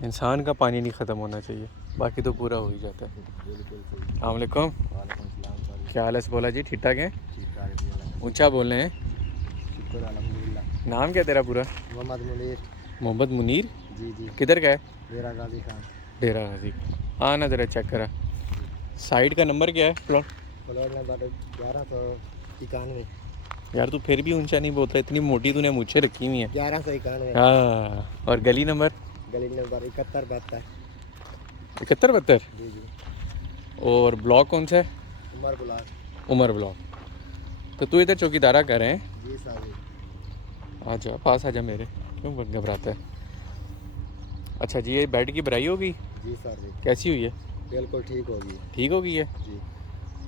इंसान का पानी नहीं ख़त्म होना चाहिए, बाकी तो पूरा हो ही जाता है। अस्सलाम वालेकुम। क्या हाल है बोला जी, ठीक ठाक हैं? ऊंचा बोल रहे हैं। शुक्र अल्हम्दुलिल्लाह। नाम क्या तेरा पूरा? मोहम्मद मुनीर। मोहम्मद मुनीर। जी जी। किधर का है? डेरा गाजी खान। डेरा गाजी। हाँ ना, ज़रा चेक करा। साइड का नंबर क्या है प्लॉट? Plot number 1191। यार तू फिर भी ऊंचा नहीं बोलता, इतनी मोटी तूने मूछें रखी हुई हैं। 1191। हाँ, और गली नंबर? गली नंबर 71 72। 71 72। जी जी। और ब्लॉक कौन सा है? उमर बुलाक। उमर ब्लॉक। तो तू इधर चौकीदारा कर रहे हैं? जी सर जी। आजा पास आजा मेरे, क्यों घबराता है? अच्छा जी, ये बेड की भराई होगी? जी सर जी। कैसी हुई है? बिल्कुल ठीक होगी। ठीक हो गई है? जी।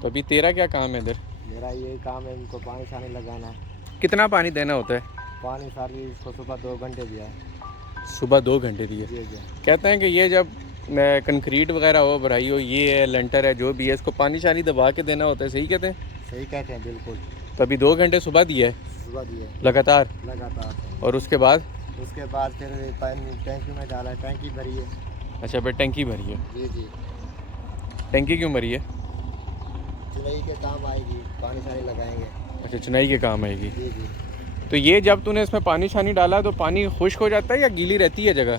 तो अभी तेरा क्या काम है इधर? मेरा यही काम है, इनको पानी शानी लगाना है। कितना पानी देना होता है? पानी सर जी इसको सुबह 2 घंटे दिया है। सुबह 2 घंटे दिए? जी जी। कहते हैं कि ये जब कंक्रीट वगैरह हो, भराई हो, ये है लेंटर है जो भी है, इसको पानी शानी दबा के देना होता है, सही कहते हैं? सही कहते हैं बिल्कुल। तो अभी 2 घंटे सुबह दिया है सुबह दिए लगातार? लगातार। और उसके बाद? उसके बाद फिर पानी टैंकी में डाला है, टैंकी भरी है। अच्छा, फिर टंकी भरी है? जी जी। टंकी क्यों भरी है? चुनाई के काम आएगी, पानी शानी लगाएंगे। अच्छा, चुनाई के काम आएगी। जी जी। तो ये जब तूने इसमें पानी शानी डाला तो पानी खुश्क हो जाता है या गीली रहती है जगह?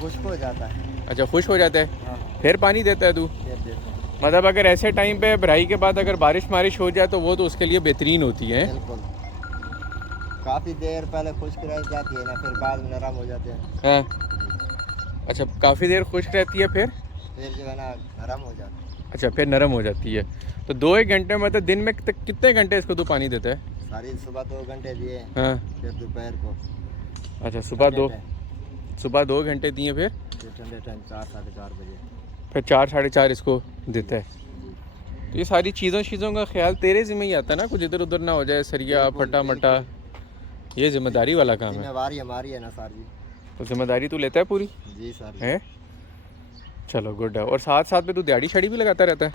खुश्क हो जाता है। अच्छा, खुश्क हो जाता है। हाँ। फिर पानी देता है तू? फिर देते हैं। मतलब अगर ऐसे टाइम पे भराई के बाद अगर बारिश वारिश हो जाए तो वो तो उसके लिए बेहतरीन होती है। बिल्कुल। काफ़ी देर पहले खुश्क रह जाती है ना, फिर बाद में नरम हो जाते हैं। हाँ। अच्छा, काफ़ी देर खुश्क रहती है, फिर जो है ना नरम हो जाती है। अच्छा, फिर नरम हो जाती है। तो 2 एक घंटे मतलब दिन में कितने घंटे इसको तू पानी देता है? सारी सुबह 2 घंटे दिए। हाँ। फिर दोपहर को। अच्छा, सुबह 2 घंटे दिए, फिर ठंडे टाइम 4 साढ़े 4 बजे। फिर 4 साढ़े 4 इसको देता है। जी। तो ये सारी चीज़ों का ख्याल तेरे ज़िम्मे ही आता है ना, कुछ इधर उधर ना हो जाए, सरिया फटा मटा, ये जिम्मेदारी वाला काम है। जिम्मेवारी हमारी है ना सर जी। तो जिम्मेदारी तू लेता है पूरी? जी सर है। चलो गुड है। और साथ साथ में तू दिहाड़ी छड़ी भी लगाता रहता है?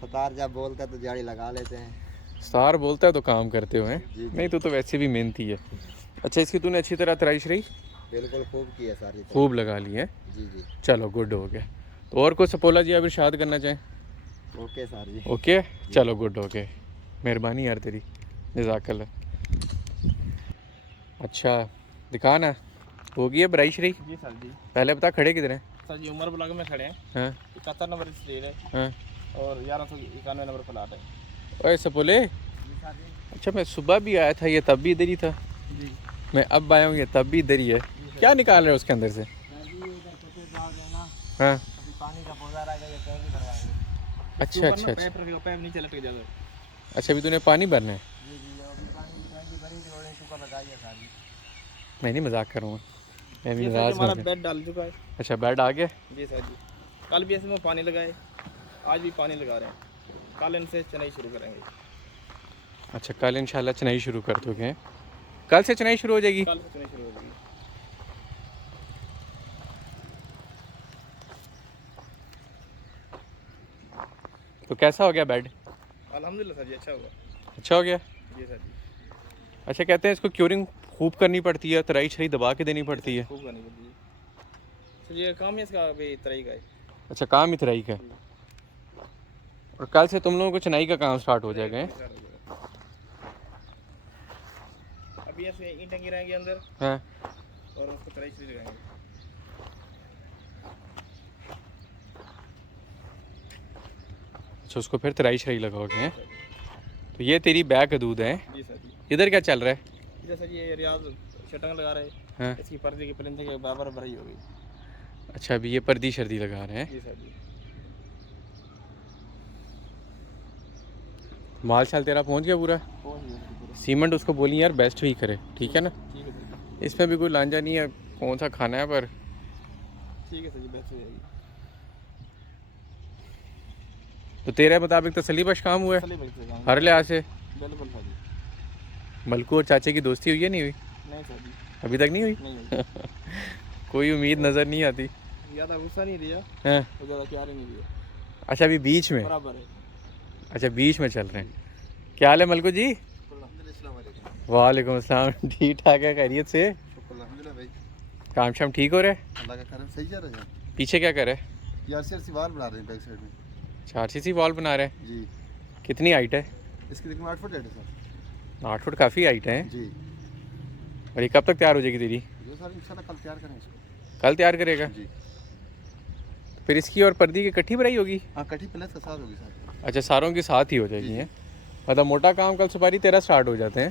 सतार जब बोलता है तो दिहाड़ी लगा लेते हैं। स्टार बोलता है तो काम करते हुए? जी। नहीं, तू तो वैसे भी मेहनती है। अच्छा, इसकी तूने अच्छी तरह तराइश रही? बिल्कुल खूब किया सर जी। खूब लगा ली है? जी जी। चलो गुड हो गया। तो और कुछ सपोला जी आप इरशाद करना चाहें? ओके सर जी। ओके, चलो गुड हो गए, मेहरबानी यार तेरी, जज़ाकल्लाह। अच्छा, दिखा ना, हो गई है भराई शराई? जी सर जी। पहले बता खड़े किधर हैं? सर जी उमर ब्लॉक में खड़े हैं। हाँ 71 नंबर स्ट्रीट है। हाँ। और 1191 नंबर प्लाट है। ओए सपोले, जी सर जी। अच्छा मैं सुबह भी आया था, ये तब भी इधर ही था। जी। मैं अब आया हूँ, ये तब भी इधर ही है। क्या निकाल रहे हो उसके अंदर से? हाँ। अभी पानी का पौधा रह गया, टैंकी भरवाएंगे। अच्छा अच्छा अच्छा। पैप नीचे लटक जाएगा। अच्छा, अभी तूने पानी भरना है? जी जी। अभी पानी की टैंकी भरी थी और इसको लगाइए सर जी। मैं नहीं मजाक करूँगा, मैं भी ये सर नाराज जी हमारा मत। बेड डाल चुका है। अच्छा, बेड आ गया? जी सर जी। कल भी ऐसे में पानी लगाए, आज भी पानी लगा रहे हैं। कल इनसे चनाई शुरू करेंगे। अच्छा, कल इंशाल्लाह चनाई शुरू कर दोगे? कल से चनाई शुरू हो जाएगी? कल से चनाई शुरू हो जाएगी। तो कैसा हो गया बेड? अल्हम्दुलिल्लाह सर जी, अच्छा होगा। अच्छा हो गया? जी सर जी। अच्छा, कहते हैं इसको क्यूरिंग खूब करनी पड़ती है, तराई शराई दबा के देनी पड़ती है? खूब करनी पड़ती है सर। ये काम ही इसका अभी तरीका है। अच्छा, काम ही तराई का है। और कल से तुम लोगों को चनाई का काम स्टार्ट हो जाएगा? अभी ऐसे ईंटें गिराएंगे अंदर। हाँ। और उसको तराई से लगाएंगे। अच्छा, उसको फिर तराई शराई लगाओगे हैं? तो ये तेरी बैक दूध है? जी सर जी। इधर क्या चल रहा है? इधर सर ये रियाज शटंग लगा रहे हैं। हाँ। इसकी पर्दे की परिंदे के बराबर भराई हो गई। अच्छा, अभी ये पर्दी शर्दी लगा रहे हैं? जी सर जी। माल शाल तेरा पहुंच गया पूरा? पहुंच गया पूरा। सीमेंट उसको बोली यार बेस्ट ही करे, ठीक है ना? ठीक है सर जी। इसमें भी कोई लांझा नहीं है, कौन सा खाना है, पर ठीक है सर जी, बेस्ट हो जाएगी। तो तेरे मुताबिक तसल्ली बख्श काम हुआ है चलिए भाई से काम। हर लिहाज से? बिल्कुल सर जी। मलकू और चाचे की दोस्ती हुई है नहीं हुई? नहीं सर जी। अभी तक नहीं हुई? नहीं हुई। कोई उम्मीद नज़र नहीं आती? ज़्यादा गुस्सा नहीं दिया हाँ। और ज़्यादा प्यार ही नहीं दिया, अच्छा, अभी बीच में? बराबर है। अच्छा, बीच में चल रहे हैं। क्या हाल है मलकू जी? वालेकुम अस्सलाम। ठीक ठाक है, खैरियत से? भाई काम शाम ठीक हो रहा है? अल्लाह का करम सही जा रहा है। पीछे क्या कर रहे हैं? ये आरसीआरसी वाल बना रहे हैं बैक साइड में। 4cc वॉल बना रहे हैं। जी कितनी हाइट है? इसकी तकरीबन 8 फुट है सर। 8 फुट काफ़ी हाइट है। जी और ये कब तक तैयार हो जाएगी तेरी? जो सर इंशाल्लाह कल तैयार करें इसको। कल तैयार करेगा? जी फिर इसकी और पर्दी की इकट्ठी भराई होगी? हाँ कटी प्लस का साथ होगी सर। अच्छा, सारों के साथ ही हो जाएगी हैं। मतलब मोटा काम कल सुपारी तेरा स्टार्ट हो जाते हैं।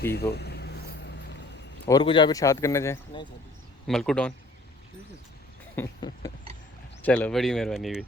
ठीक हो। और कुछ आप इरशाद करना चाहें? नहीं सर। मलकू डॉन। चलो, बड़ी मेहरबानी हुई।